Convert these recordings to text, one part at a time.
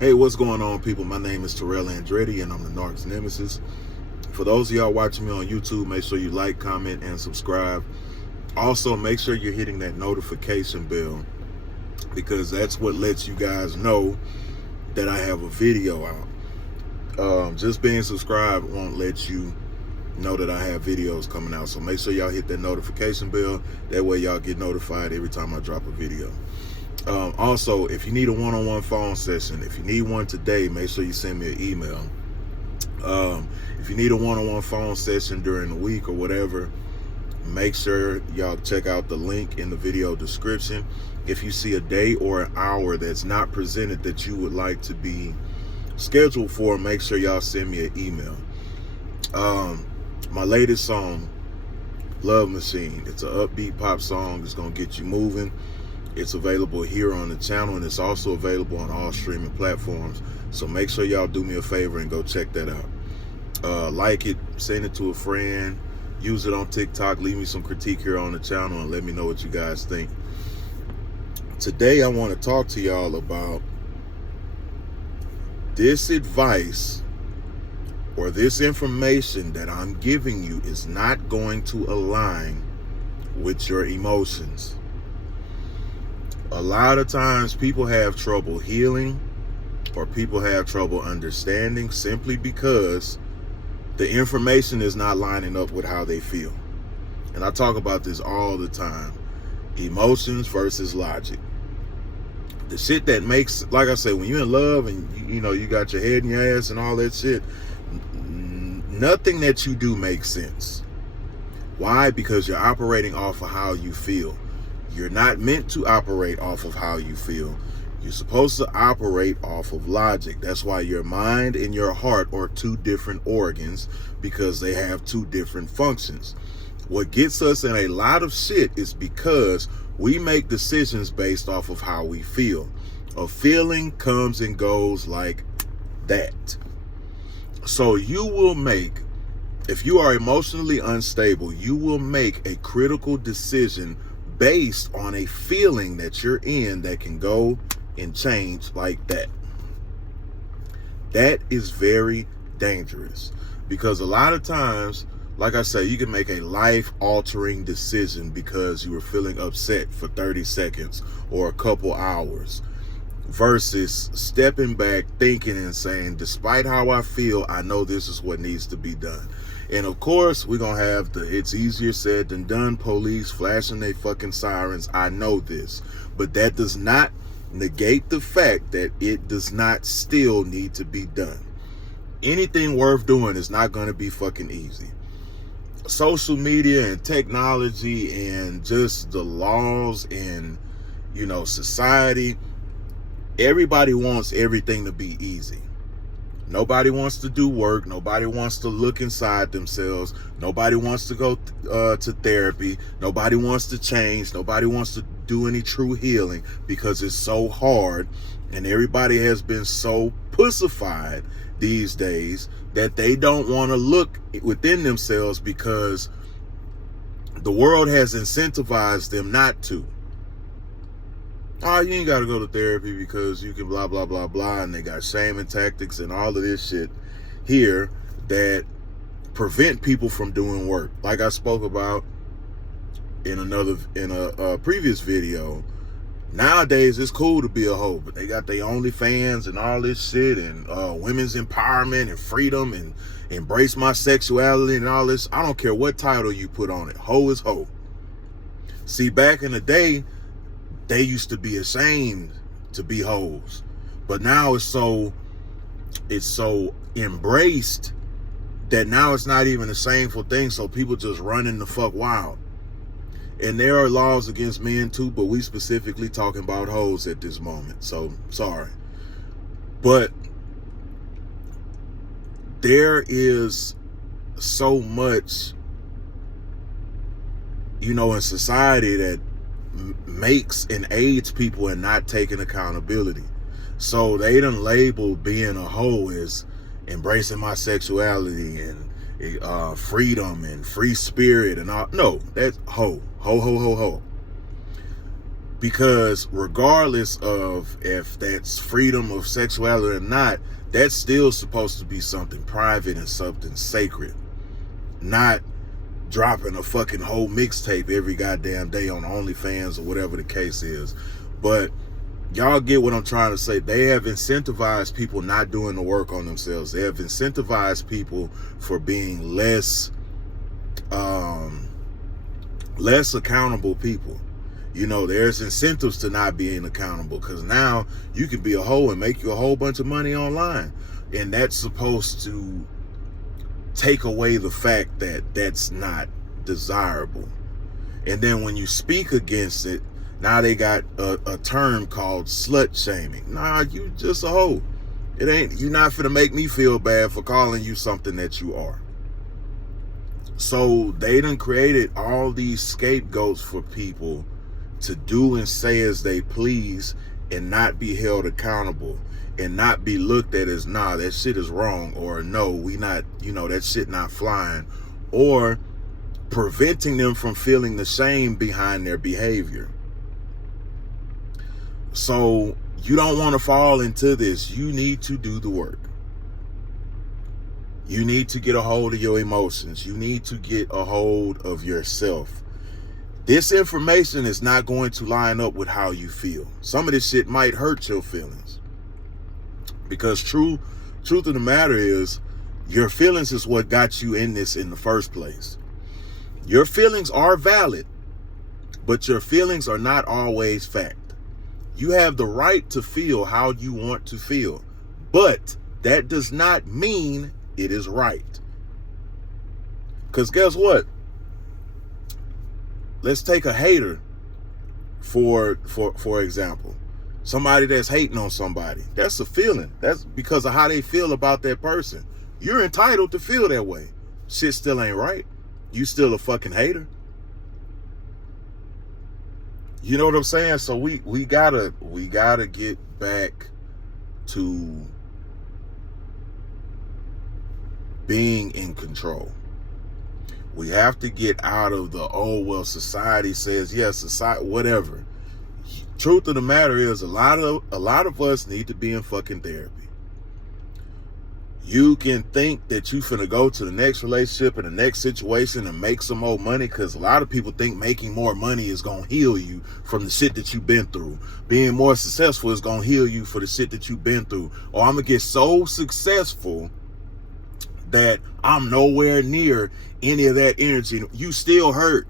Hey, what's going on, people? My name is Terrell Andretti, and I'm the Narc's nemesis. For those of y'all watching me on YouTube, make sure you like, comment, and subscribe. Also, make sure you're hitting that notification bell, because that's what lets you guys know that I have a video out. Just being subscribed won't let you know that I have videos coming out. So make sure y'all hit that notification bell. That way y'all get notified every time I drop a video. Also, if you need a one-on-one phone session, if you need one today, make sure you send me an email. If you need a one-on-one phone session during the week or whatever, make sure y'all check out the link in the video description. If you see a day or an hour that's not presented that you would like to be scheduled for, make sure y'all send me an email. My latest song, Love Machine, it's an upbeat pop song. It's going to get you moving. It's available here on the channel, and it's also available on all streaming platforms. So make sure y'all do me a favor and go check that out. Like it, send it to a friend, use it on TikTok, leave me some critique here on the channel, and let me know what you guys think. Today I want to talk to y'all about this advice or this information that I'm giving you is not going to align with your emotions. A lot of times people have trouble healing, or people have trouble understanding, simply because the information is not lining up with how they feel. And I talk about this all the time. Emotions versus logic. The shit that makes, like I say, when you're in love and you got your head in your ass and all that shit, nothing that you do makes sense. Why? Because you're operating off of how you feel. You're not meant to operate off of how you feel. You're supposed to operate off of logic. That's why your mind and your heart are two different organs, because they have two different functions. What gets us in a lot of shit is because we make decisions based off of how we feel. A feeling comes and goes like that. So you will make, if you are emotionally unstable, you will make a critical decision based on a feeling that you're in that can go and change like that. That is very dangerous, because a lot of times, like I say, you can make a life-altering decision because you were feeling upset for 30 seconds or a couple hours, versus stepping back, thinking and saying, despite how I feel, I know this is what needs to be done. And of course, we're going to have the it's easier said than done police flashing their fucking sirens. I know this. But that does not negate the fact that it does not still need to be done. Anything worth doing is not going to be fucking easy. Social media and technology and just the laws and, society, everybody wants everything to be easy. Nobody wants to do work. Nobody wants to look inside themselves. Nobody wants to go to therapy. Nobody wants to change. Nobody wants to do any true healing, because it's so hard. And everybody has been so pussified these days that they don't want to look within themselves, because the world has incentivized them not to. Oh, you ain't got to go to therapy because you can blah, blah, blah, blah. And they got shaming tactics and all of this shit here that prevent people from doing work. Like I spoke about in a previous video, nowadays it's cool to be a hoe, but they got their OnlyFans and all this shit, and women's empowerment and freedom and embrace my sexuality and all this. I don't care what title you put on it. Hoe is hoe. See, back in the day, they used to be ashamed to be hoes, but now it's so embraced that now it's not even a shameful thing. So people just running the fuck wild. And there are laws against men too, but we specifically talking about hoes at this moment. So sorry, but there is so much, in society that makes and aids people in not taking accountability. So they done label being a hoe as embracing my sexuality and freedom and free spirit and all. No, that's hoe. Ho, ho, ho, ho. Because regardless of if that's freedom of sexuality or not, that's still supposed to be something private and something sacred. Not dropping a fucking whole mixtape every goddamn day on OnlyFans or whatever the case is. But y'all get what I'm trying to say. They have incentivized people not doing the work on themselves. They have incentivized people for being less accountable people. You know, there's incentives to not being accountable, because now you can be a hoe and make you a whole bunch of money online. And that's supposed to take away the fact that that's not desirable. And then when you speak against it, now they got a term called slut shaming. Nah, you just a hoe. You're not finna make me feel bad for calling you something that you are. So they done created all these scapegoats for people to do and say as they please and not be held accountable and not be looked at as, nah, that shit is wrong, or no, we not, that shit not flying, or preventing them from feeling the shame behind their behavior. So you don't want to fall into this. You need to do the work. You need to get a hold of your emotions. You need to get a hold of yourself. This information is not going to line up with how you feel. Some of this shit might hurt your feelings. Because truth of the matter is, your feelings is what got you in this in the first place. Your feelings are valid, but your feelings are not always fact. You have the right to feel how you want to feel, but that does not mean it is right. Because guess what? Let's take a hater for example. Somebody that's hating on somebody. That's a feeling. That's because of how they feel about that person. You're entitled to feel that way. Shit still ain't right. You still a fucking hater. You know what I'm saying? So we gotta get back to being in control. We have to get out of the, oh, well, society says, yes, society, whatever. Truth of the matter is, a lot of us need to be in fucking therapy. You can think that you finna go to the next relationship and the next situation and make some more money, because a lot of people think making more money is gonna heal you from the shit that you've been through. Being more successful is gonna heal you for the shit that you've been through. Or I'm gonna get so successful that I'm nowhere near any of that energy. You still hurt.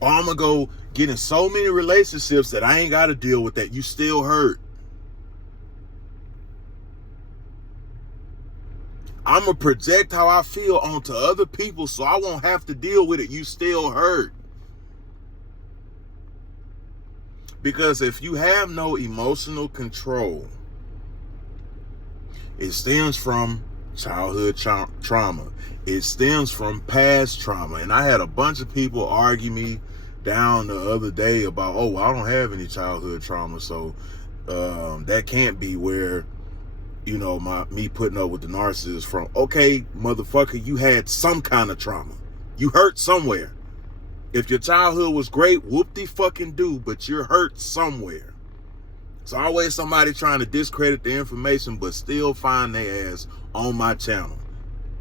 Or I'm gonna go get in so many relationships that I ain't gotta deal with that. You still hurt. I'm gonna project how I feel onto other people so I won't have to deal with it. You still hurt. Because if you have no emotional control, it stems from childhood trauma. It stems from past trauma. And I had a bunch of people argue me down the other day about, oh, I don't have any childhood trauma, so that can't be where, me putting up with the narcissist from. Okay, motherfucker, you had some kind of trauma. You hurt somewhere. If your childhood was great, whoop-de-fucking-do, but you're hurt somewhere. It's always somebody trying to discredit the information, but still find their ass on my channel.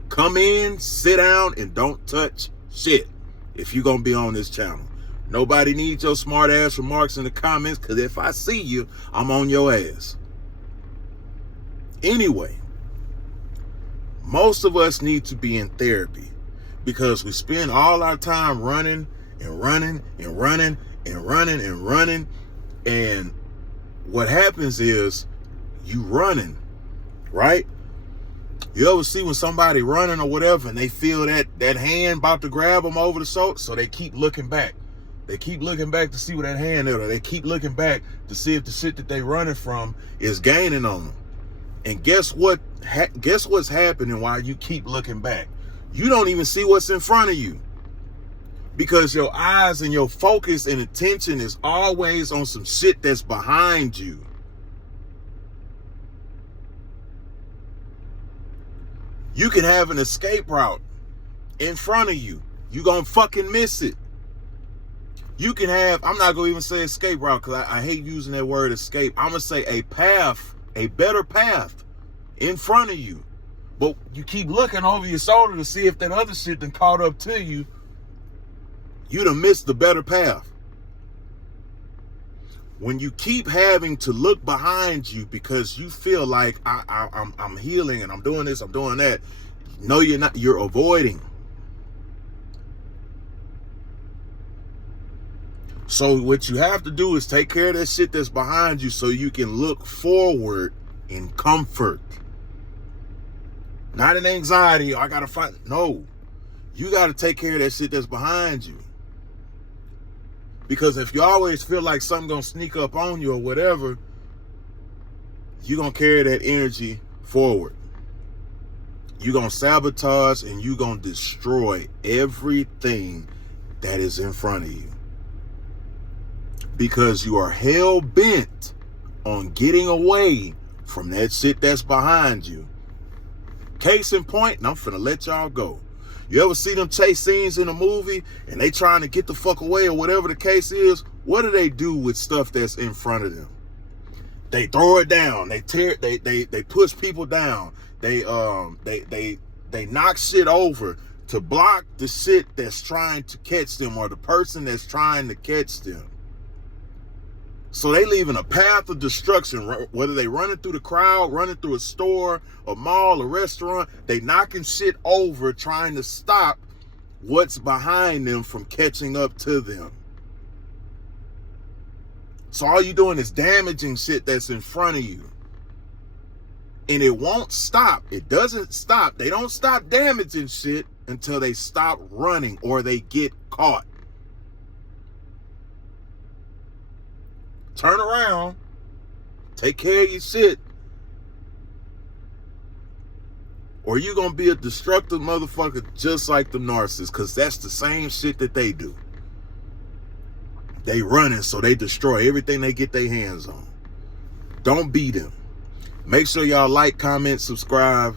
Come in, sit down, and don't touch shit if you're going to be on this channel. Nobody needs your smart ass remarks in the comments, because if I see you, I'm on your ass. Anyway, most of us need to be in therapy because we spend all our time running and running and running and running and running. And what happens is you running, right? You ever see when somebody running or whatever and they feel that hand about to grab them over the shoulder, so they keep looking back. They keep looking back to see where that hand is, or they keep looking back to see if the shit that they running from is gaining on them. And guess what? Guess what's happening while you keep looking back? You don't even see what's in front of you, because your eyes and your focus and attention is always on some shit that's behind you. You can have an escape route in front of you. You gonna fucking miss it. You can have, I'm not going to even say escape route because I hate using that word escape. I'm going to say a path, a better path in front of you. But you keep looking over your shoulder to see if that other shit done caught up to you. You done missed the better path. When you keep having to look behind you because you feel like I'm healing and I'm doing this, I'm doing that. No, you're not. You're avoiding. So what you have to do is take care of that shit that's behind you so you can look forward in comfort. Not in anxiety, I gotta fight. No. You gotta take care of that shit that's behind you. Because if you always feel like something gonna sneak up on you or whatever, you're gonna carry that energy forward. You're gonna sabotage and you're gonna destroy everything that is in front of you. Because you are hell-bent on getting away from that shit that's behind you. Case in point, and I'm finna let y'all go. You ever see them chase scenes in a movie and they trying to get the fuck away or whatever the case is? What do they do with stuff that's in front of them? They throw it down. They tear. They push people down. They knock shit over to block the shit that's trying to catch them or the person that's trying to catch them. So they leaving a path of destruction, whether they running through the crowd, running through a store, a mall, a restaurant, they knocking shit over trying to stop what's behind them from catching up to them. So all you doing is damaging shit that's in front of you. And it won't stop. It doesn't stop. They don't stop damaging shit until they stop running or they get caught. Turn around, take care of your shit, or you're going to be a destructive motherfucker just like the narcissists, because that's the same shit that they do. They running, so they destroy everything they get their hands on. Don't be them. Make sure y'all like, comment, subscribe.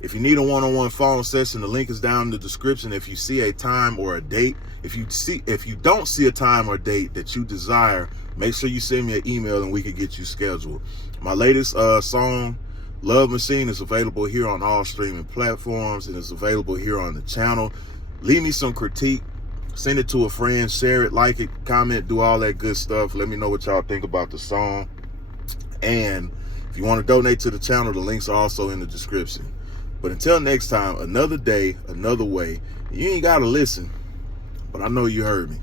If you need a one-on-one phone session, the link is down in the description. If you see a time or a date, if you don't see a time or date that you desire, make sure you send me an email and we can get you scheduled. My latest song, Love Machine, is available here on all streaming platforms and is available here on the channel. Leave me some critique. Send it to a friend, share it, like it, comment, do all that good stuff. Let me know what y'all think about the song. And if you want to donate to the channel, the links are also in the description. But until next time, another day, another way. You ain't got to listen, but I know you heard me.